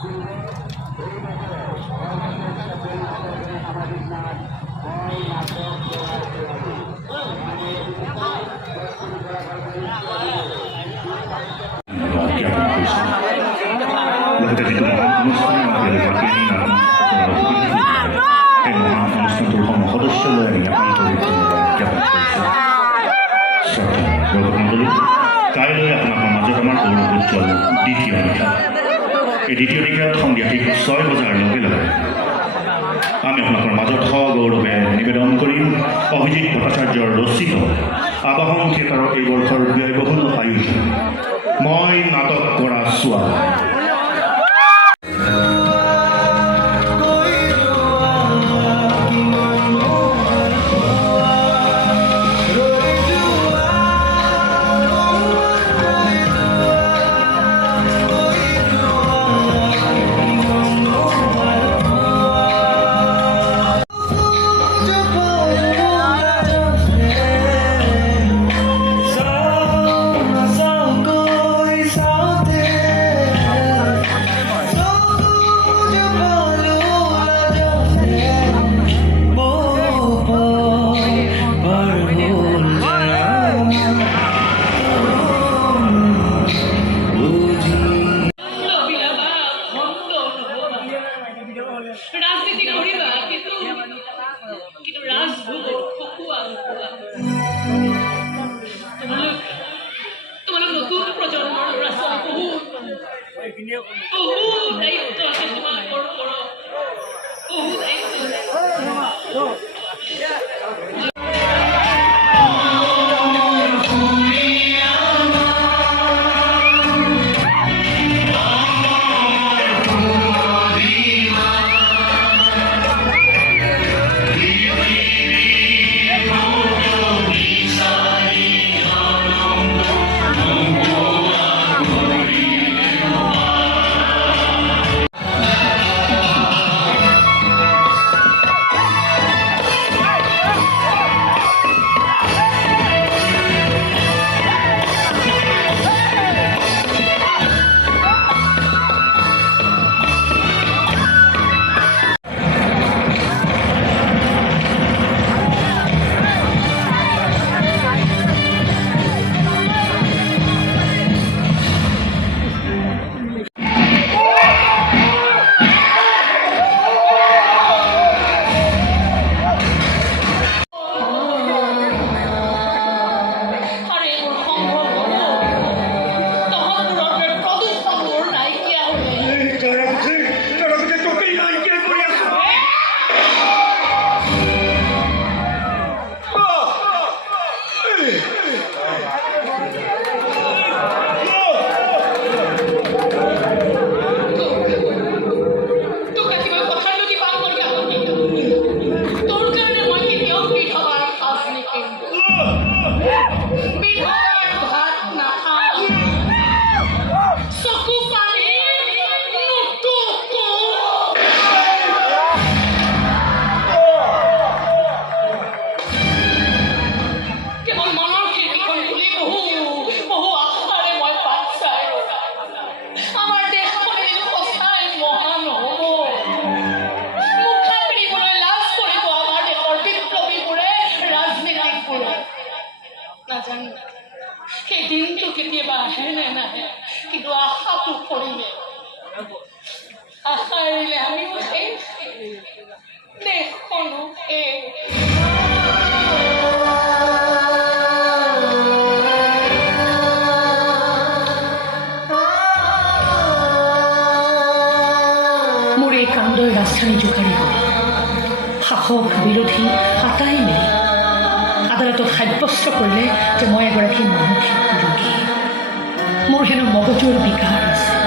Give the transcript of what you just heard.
কাইলৈ আপোনালোকৰ মাজত আমাৰ গৌৰৱ উজ্জ্বল দ্বিতীয় নিশা। এই দ্বিতীয় নিশাত সন্ধিয়া ঠিক 6 বজাৰ লগে লগে আমি আপোনালোকৰ মাজত সগৌৰৱে নিবেদন কৰিম অভিজিৎ ভট্টাচাৰ্যৰ ৰচিত আবাহন থিয়েটাৰৰ এই বৰ্ষৰ ব্যয়বহুল আয়োজন মই নাটক কৰা চোৱা। ৰাজনীতি কৰিবা কিন্তু ৰাজভোগ তোমালোক নতুন প্ৰজন্মৰ ল'ৰা ছোৱালী বহুত দায়িত্ব আছে তোমালোকৰ ওপৰত, বহুত দায়িত্ব আছে। সেই দিনটো কেতিয়াবা আহে নে নাহে, কিন্তু আশাটো কৰিলে, আশা এৰিলে আমিও দেশখনো মোৰ এই কাণ্ডই ৰাজধানী জোকাৰি হ'ল। শাসক বিৰোধী আটাই মিলি আদালতত সাব্যস্ত কৰিলে যে মই এগৰাকী মানসিক ৰোগী, মোৰ হেনো মগজুৰ বিকাৰ আছে।